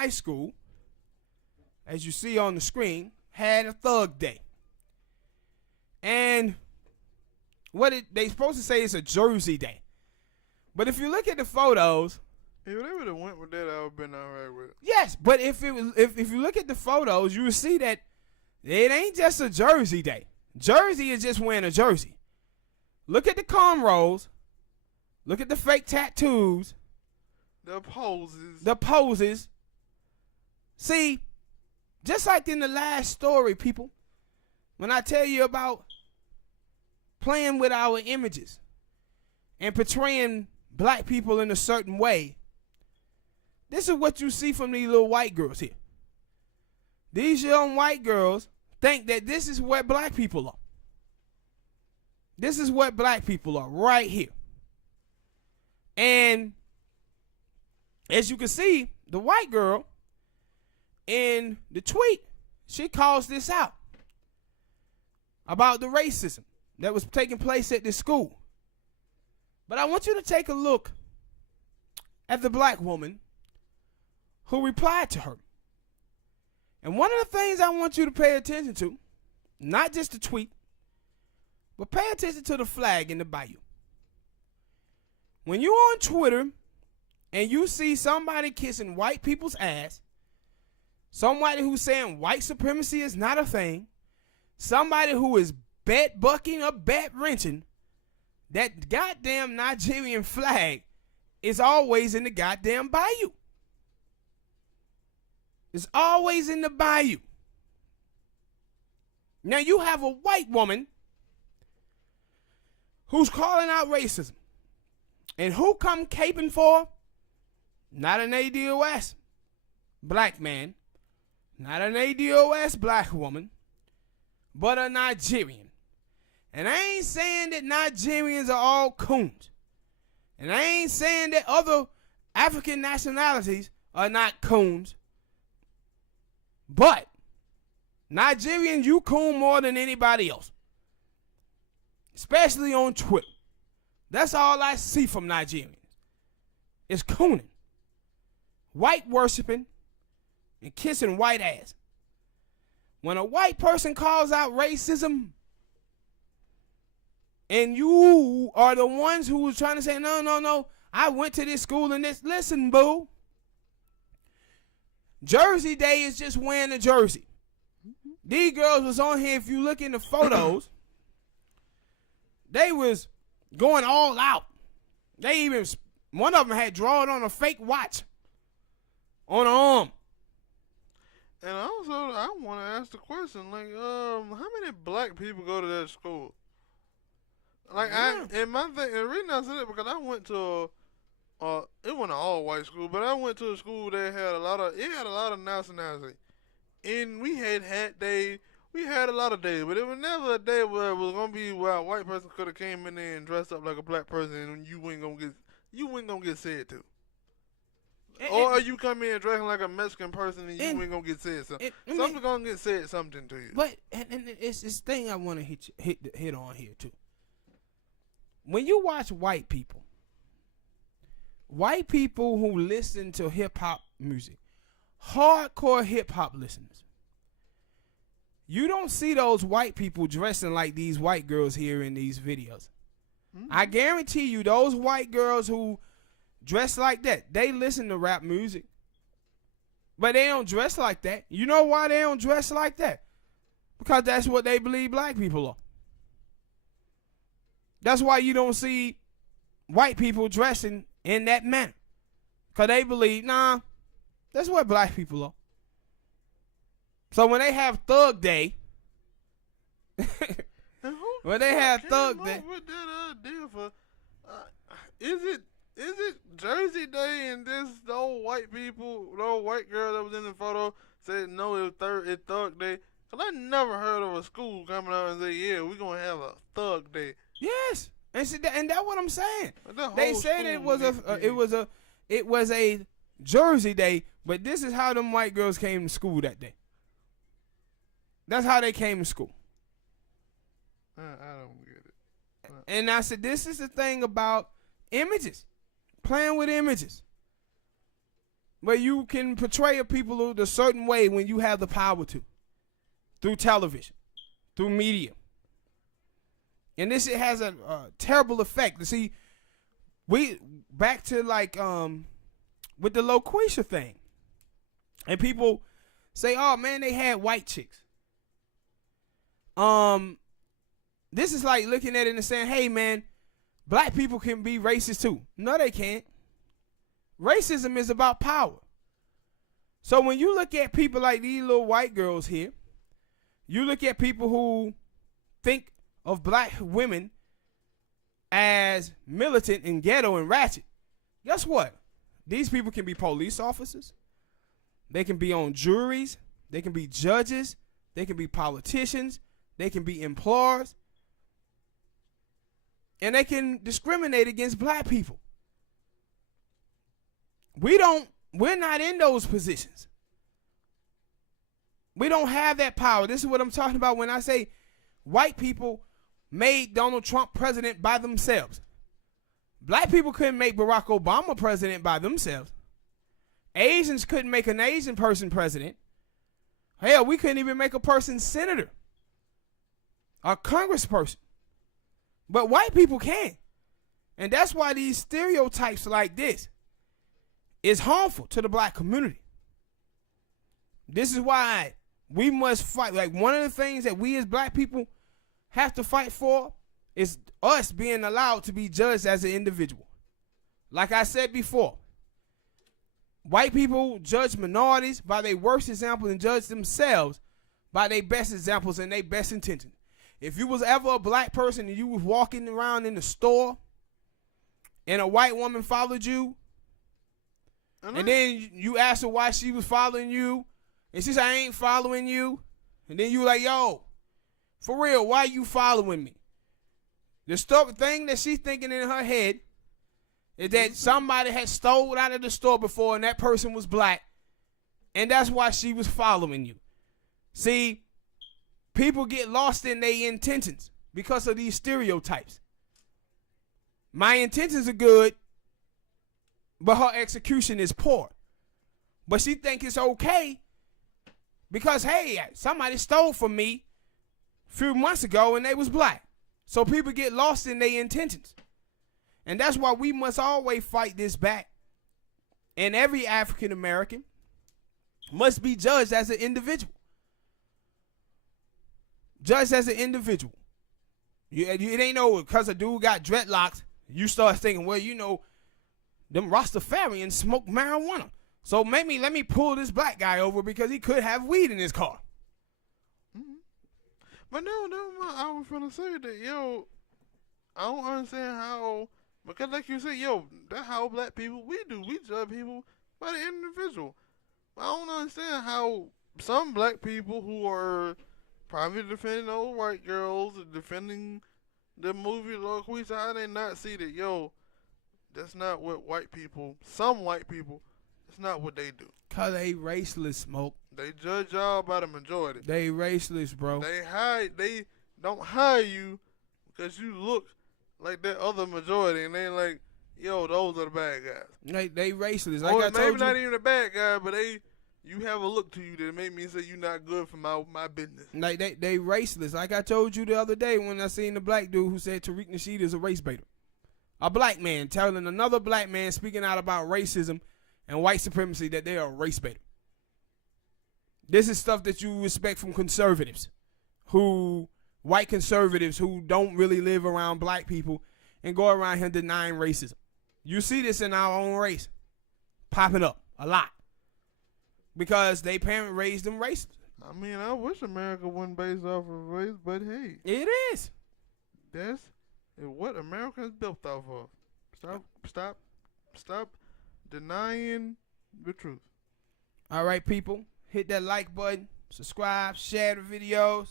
high school, as you see on the screen, had a thug day. And what they supposed to say is a Jersey day. But if you look at the photos, if they would have went with that, I would have been alright with it. Yes, but if you look at the photos, you will see that it ain't just a Jersey day. Jersey is just wearing a jersey. Look at the cornrows. Look at the fake tattoos. The poses. The poses. See, just like in the last story, people, when I tell you about playing with our images and portraying black people in a certain way, this is what you see from these little white girls here. These young white girls think that this is what black people are. This is what black people are right here. And as you can see, the white girl in the tweet, she calls this out about the racism that was taking place at this school. But I want you to take a look at the black woman who replied to her. And one of the things I want you to pay attention to, not just the tweet, but pay attention to the flag in the bayou. When you're on Twitter and you see somebody kissing white people's ass, somebody who's saying white supremacy is not a thing, somebody who is bed bucking or bed wrenching, that goddamn Nigerian flag is always in the goddamn bayou. It's always in the bayou. Now you have a white woman who's calling out racism. And who come caping for? Not an ADOS black man, not an ADOS black woman, but a Nigerian. And I ain't saying that Nigerians are all coons. And I ain't saying that other African nationalities are not coons. But Nigerians, you coon more than anybody else. Especially on Twitter. That's all I see from Nigerians. Is cooning. White worshiping and kissing white ass. When a white person calls out racism and you are the ones who was trying to say, no, I went to this school and this. Listen, boo. Jersey Day is just wearing a jersey. These girls was on here, if you look in the photos, they was going all out. They even, one of them had drawn on a fake watch on her arm. And also, I want to ask the question, like, how many black people go to that school? Like, yeah. and the reason I said it because I went to it wasn't an all white school, but I went to a school that had a lot of nationality. And we had day, we had a lot of days, but it was never a day where it was gonna be where a white person could have came in there and dressed up like a black person and you ain't gonna get said to. Or you come in dressing like a Mexican person and you ain't gonna get said something. Something's gonna get said something to you. But and it's this thing I want to hit on here too. When you watch white people who listen to hip hop music, hardcore hip hop listeners, you don't see those white people dressing like these white girls here in these videos. Mm-hmm. I guarantee you, those white girls who dress like that, they listen to rap music, but they don't dress like that. You know why they don't dress like that? Because that's what they believe black people are. That's why you don't see white people dressing in that manner. Because they believe, nah, that's what black people are. So when they have Thug Day, when they have Thug Day, with that idea for, is it Jersey Day and this the old white girl that was in the photo said no, it's Thug Day? Cause I never heard of a school coming out and say, yeah, we're gonna have a Thug Day. Yes, and that's what I'm saying. They said it was a Jersey Day, but this is how them white girls came to school that day. That's how they came to school. I don't get it. And I said, this is the thing about images, playing with images. where you can portray a people a certain way when you have the power to, through television, through media. And this, it has a terrible effect. See, we back to like with the Loquisha thing, and people say, "Oh man, they had white chicks." This is like looking at it and saying, "Hey man, black people can be racist too." No, they can't. Racism is about power. So when you look at people like these little white girls here, you look at people who think of black women as militant and ghetto and ratchet. Guess what? These people can be police officers. They can be on juries. They can be judges. They can be politicians. They can be employers. And they can discriminate against black people. We're not in those positions. We don't have that power. This is what I'm talking about when I say white people made Donald Trump president by themselves. Black people couldn't make Barack Obama president by themselves. Asians couldn't make an Asian person president. Hell, we couldn't even make a person senator, a congressperson. But white people can. And that's why these stereotypes like this is harmful to the black community. This is why we must fight. Like, one of the things that we as black people have to fight for is us being allowed to be judged as an individual. Like I said before, white people judge minorities by their worst examples and judge themselves by their best examples and their best intentions. If you was ever a black person and you was walking around in the store and a white woman followed you, and then you asked her why she was following you, and she said, "I ain't following you," and then you like, "Yo, for real, why you following me?" The thing that she's thinking in her head is that somebody had stole out of the store before and that person was black, and that's why she was following you. See, people get lost in their intentions because of these stereotypes. My intentions are good, but her execution is poor. But she think it's okay because, hey, somebody stole from me a few months ago and they was black. So people get lost in their intentions. And that's why we must always fight this back. And every African American must be judged as an individual. Judged as an individual. It ain't no because a dude got dreadlocks, you start thinking, well, you know, them Rastafarians smoke marijuana. So maybe let me pull this black guy over because he could have weed in his car. Mm-hmm. But no, I was gonna say that, yo, I don't understand how, because like you said, yo, that's how black people, we do. We judge people by the individual. I don't understand how some black people who are probably defending those white girls, defending the movie Loquisha, how they not see that, yo, that's not what some white people, that's not what they do. Cause they raceless, Smoke. They judge y'all by the majority. They raceless, bro. They don't hire you because you look like that other majority, and they like, yo, those are the bad guys. They raceless. Like or I maybe told you, not even a bad guy, but you have a look to you that make me say you're not good for my business. Like they raceless. Like I told you the other day when I seen the black dude who said Tariq Nasheed is a race baiter. A black man telling another black man speaking out about racism and white supremacy that they are a race baiter. This is stuff that you expect from conservatives, white conservatives who don't really live around black people and go around here denying racism. You see this in our own race popping up a lot because they parent raised them racist. I mean, I wish America wasn't based off of race, but hey. It is. That's what America is built off of. Stop denying the truth. All right, people. Hit that like button, subscribe, share the videos.